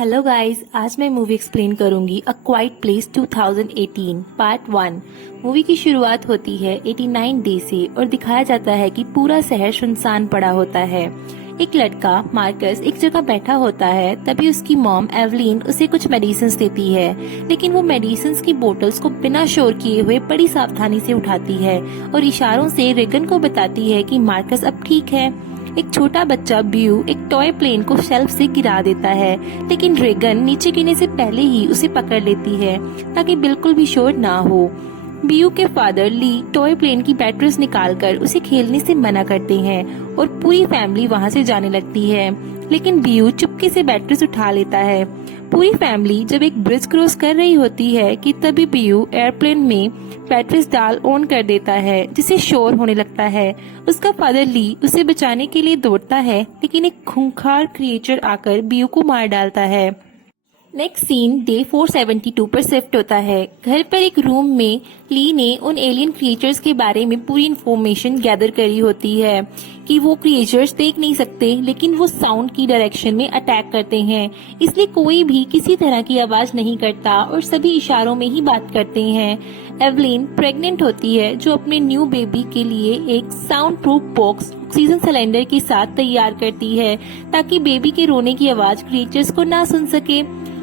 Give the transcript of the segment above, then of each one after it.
Hello guys, आज मैं movie explain करूंगी अ क्वाइट प्लेस 2018 पार्ट 1। मूवी की शुरुआत होती है 89 डे से और दिखाया जाता है कि पूरा शहर सुनसान पड़ा होता है। एक लड़का मार्कस एक जगह बैठा होता है, तभी उसकी मॉम एवलीन उसे कुछ मेडिसिन देती है, लेकिन वो मेडिसिन की बोतल्स को बिना शोर किए हुए बड़ी सावधानी से उठाती है और इशारों से रेगन को बताती है कि मार्कस अब ठीक है। एक छोटा बच्चा ब्यू एक टॉय प्लेन को शेल्फ से गिरा देता है, लेकिन रेगन नीचे गिरने से पहले ही उसे पकड़ लेती है ताकि बिल्कुल भी शोर ना हो। ब्यू के फादर ली टॉय प्लेन की बैटरीज निकालकर उसे खेलने से मना करते हैं और पूरी फैमिली वहां से जाने लगती है, लेकिन ब्यू चुपके से बैटरीज उठा लेता है। पूरी फैमिली जब एक ब्रिज क्रॉस कर रही होती है कि तभी ब्यू एयरप्लेन में बैटरीज डाल ऑन कर देता है, जिससे शोर होने लगता है। उसका फादर ली उसे बचाने के लिए दौड़ता है, लेकिन एक खूंखार क्रिएचर आकर ब्यू को मार डालता है। नेक्स्ट सीन डे 472 पर शिफ्ट होता है। घर पर एक रूम में ली ने उन एलियन क्रिएचर्स के बारे में पूरी इन्फॉर्मेशन गैदर करी होती है कि वो क्रिएचर्स देख नहीं सकते, लेकिन वो साउंड की डायरेक्शन में अटैक करते हैं, इसलिए कोई भी किसी तरह की आवाज नहीं करता और सभी इशारों में ही बात करते हैं। एवलीन प्रेग्नेंट होती है, जो अपने न्यू बेबी के लिए एक sound proof box oxygen cylinder के साथ तैयार करती है ताकि बेबी के रोने की आवाज क्रिएचर्स को ना सुन सके।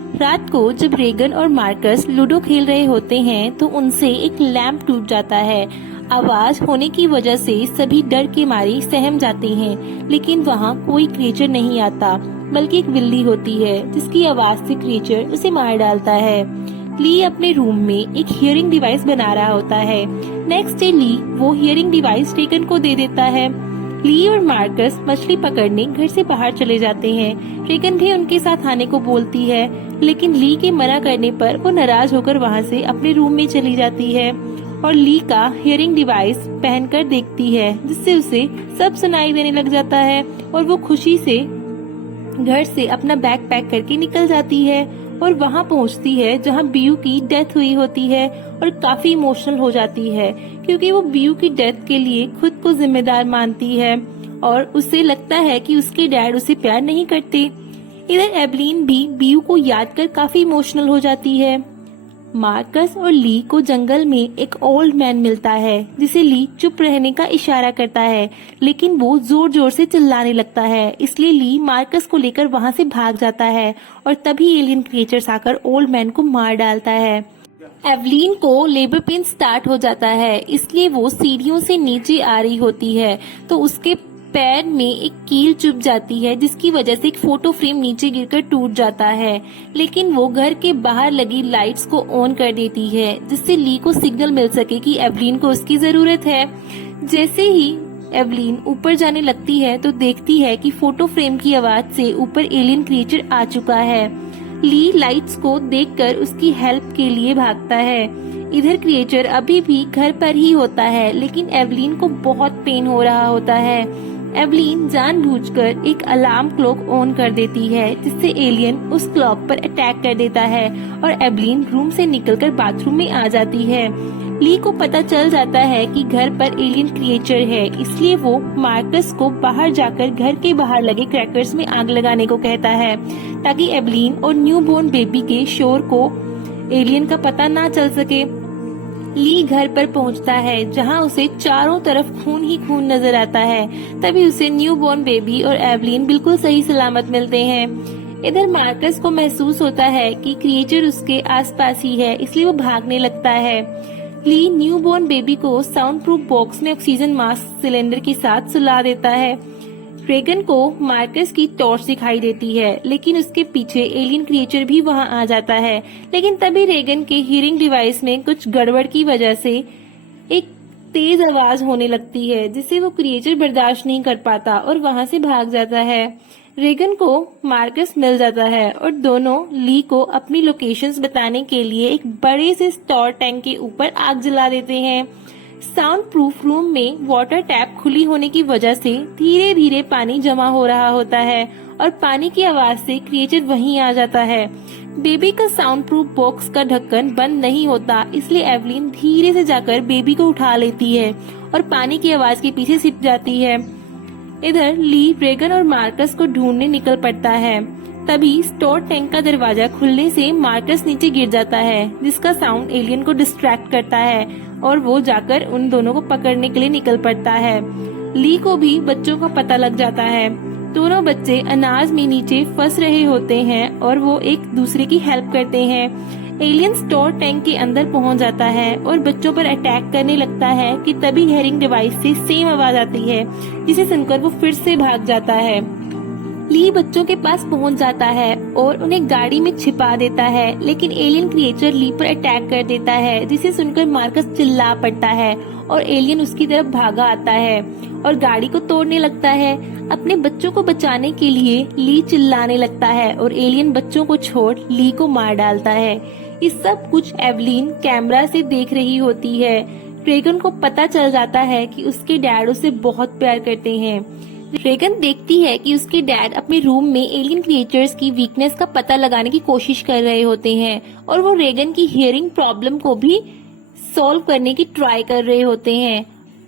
रात को जब रेगन और मार्कस लूडो खेल रहे होते हैं तो उनसे एक लैंप टूट जाता है। आवाज होने की वजह से सभी डर के मारे सहम जाते हैं, लेकिन वहाँ कोई क्रिएचर नहीं आता, बल्कि एक बिल्ली होती है जिसकी आवाज से क्रिएचर उसे मार डालता है। ली अपने रूम में एक हियरिंग डिवाइस बना रहा होता है। नेक्स्ट डे ली वो हियरिंग डिवाइस रेगन को दे देता है। ली और मार्कस मछली पकड़ने घर से बाहर चले जाते हैं। रेगन भी उनके साथ आने को बोलती है, लेकिन ली के मना करने पर वो नाराज होकर वहाँ से अपने रूम में चली जाती है और ली का हियरिंग डिवाइस पहनकर देखती है, जिससे उसे सब सुनाई देने लग जाता है और वो खुशी से घर से अपना बैग पैक करके निकल जाती है और वहाँ पहुँचती है जहाँ ब्यू की डेथ हुई होती है और काफी इमोशनल हो जाती है, क्योंकि वो ब्यू की डेथ के लिए खुद को जिम्मेदार मानती है और उसे लगता है कि उसके डैड उसे प्यार नहीं करते। इधर एवलीन भी ब्यू को याद कर काफी इमोशनल हो जाती है। मार्कस और ली को जंगल में एक ओल्ड मैन मिलता है, जिसे ली चुप रहने का इशारा करता है, लेकिन वो जोर जोर से चिल्लाने लगता है, इसलिए ली मार्कस को लेकर वहाँ से भाग जाता है और तभी एलियन क्रिएचर्स आकर ओल्ड मैन को मार डालता है। एवलीन को लेबर पेन स्टार्ट हो जाता है, इसलिए वो सीढ़ियों से नीचे आ रही होती है तो उसके पैर में एक कील चुभ जाती है, जिसकी वजह से एक फोटो फ्रेम नीचे गिरकर टूट जाता है, लेकिन वो घर के बाहर लगी लाइट्स को ऑन कर देती है, जिससे ली को सिग्नल मिल सके कि एवलीन को उसकी जरूरत है। जैसे ही एवलीन ऊपर जाने लगती है तो देखती है कि फोटो फ्रेम की आवाज से ऊपर एलियन क्रिएचर आ चुका है। ली लाइट्स को देखकर उसकी हेल्प के लिए भागता है। इधर क्रिएचर अभी भी घर पर ही होता है, लेकिन एवलीन को बहुत पेन हो रहा होता है। एवलीन जानबूझकर एक अलार्म क्लॉक ऑन कर देती है, जिससे एलियन उस क्लॉक पर अटैक कर देता है और एवलीन रूम से निकलकर बाथरूम में आ जाती है। ली को पता चल जाता है कि घर पर एलियन क्रिएचर है, इसलिए वो मार्कस को बाहर जाकर घर के बाहर लगे क्रैकर्स में आग लगाने को कहता है, ताकि एवलीन और न्यूबॉर्न बेबी के शोर को एलियन का पता ना चल सके। ली घर पर पहुंचता है, जहां उसे चारों तरफ खून ही खून नजर आता है। तभी उसे न्यूबॉर्न बेबी और एवलीन बिल्कुल सही सलामत मिलते हैं। इधर मार्कस को महसूस होता है कि क्रिएचर उसके आसपास ही है, इसलिए वो भागने लगता है। ली न्यूबॉर्न बेबी को साउंड प्रूफ बॉक्स में ऑक्सीजन मास्क सिलेंडर के साथ सुला देता है। रेगन को मार्कस की टॉर्च दिखाई देती है, लेकिन उसके पीछे एलियन क्रिएचर भी वहां आ जाता है, लेकिन तभी रेगन के हियरिंग डिवाइस में कुछ गड़बड़ की वजह से एक तेज आवाज होने लगती है, जिसे वो क्रिएचर बर्दाश्त नहीं कर पाता और वहां से भाग जाता है। रेगन को मार्कस मिल जाता है और दोनों ली को अपनी लोकेशंस बताने के लिए एक बड़े से स्टोर टैंक के ऊपर आग जला देते हैं। साउंड प्रूफ रूम में वाटर टैप खुली होने की वजह से धीरे धीरे पानी जमा हो रहा होता है और पानी की आवाज से क्रिएचर वहीं आ जाता है। बेबी का साउंड प्रूफ बॉक्स का ढक्कन बंद नहीं होता, इसलिए एवलीन धीरे से जाकर बेबी को उठा लेती है और पानी की आवाज के पीछे छिप जाती है। इधर ली रेगन और मार्कस को ढूंढने निकल पड़ता है। तभी स्टोर टैंक का दरवाजा खुलने से मार्कस नीचे गिर जाता है, जिसका साउंड एलियन को डिस्ट्रैक्ट करता है और वो जाकर उन दोनों को पकड़ने के लिए निकल पड़ता है। ली को भी बच्चों का पता लग जाता है। दोनों बच्चे अनाज में नीचे फंस रहे होते हैं और वो एक दूसरे की हेल्प करते हैं। एलियन स्टोर टैंक के अंदर पहुंच जाता है और बच्चों पर अटैक करने लगता है कि तभी हेयरिंग डिवाइस से सेम आवाज आती है, जिसे सुनकर वो फिर से भाग जाता है। ली बच्चों के पास पहुंच जाता है और उन्हें गाड़ी में छिपा देता है, लेकिन एलियन क्रिएचर ली पर अटैक कर देता है, जिसे सुनकर मार्कस चिल्ला पड़ता है और एलियन उसकी तरफ भागा आता है और गाड़ी को तोड़ने लगता है। अपने बच्चों को बचाने के लिए ली चिल्लाने लगता है और एलियन बच्चों को छोड़ ली को मार डालता है। ये सब कुछ एवलीन कैमरा से देख रही होती है। रेगन को पता चल जाता है कि उसके डैड उसे बहुत प्यार करते हैं। रेगन देखती है कि उसके डैड अपने रूम में एलियन क्रिएचर्स की वीकनेस का पता लगाने की कोशिश कर रहे होते हैं और वो रेगन की हियरिंग प्रॉब्लम को भी सॉल्व करने की ट्राई कर रहे होते हैं,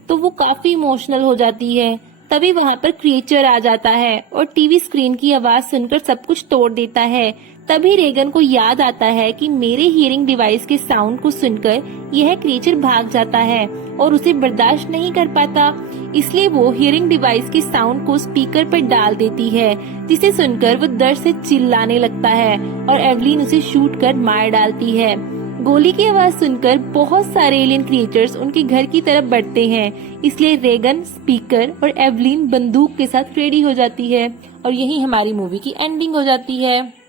तो वो काफी इमोशनल हो जाती है। तभी वहाँ पर क्रिएचर आ जाता है और टीवी स्क्रीन की आवाज सुनकर सब कुछ तोड़ देता है। तभी रेगन को याद आता है कि मेरे हियरिंग डिवाइस के साउंड को सुनकर यह क्रिएचर भाग जाता है और उसे बर्दाश्त नहीं कर पाता, इसलिए वो हियरिंग डिवाइस के साउंड को स्पीकर पर डाल देती है, जिसे सुनकर वो दर्द से चिल्लाने लगता है और एवलीन उसे शूट कर मार डालती है। गोली की आवाज सुनकर बहुत सारे एलियन क्रिएचर्स उनके घर की तरफ बढ़ते हैं, इसलिए रेगन, स्पीकर और एवलीन बंदूक के साथ रेडी हो जाती है और यही हमारी मूवी की एंडिंग हो जाती है।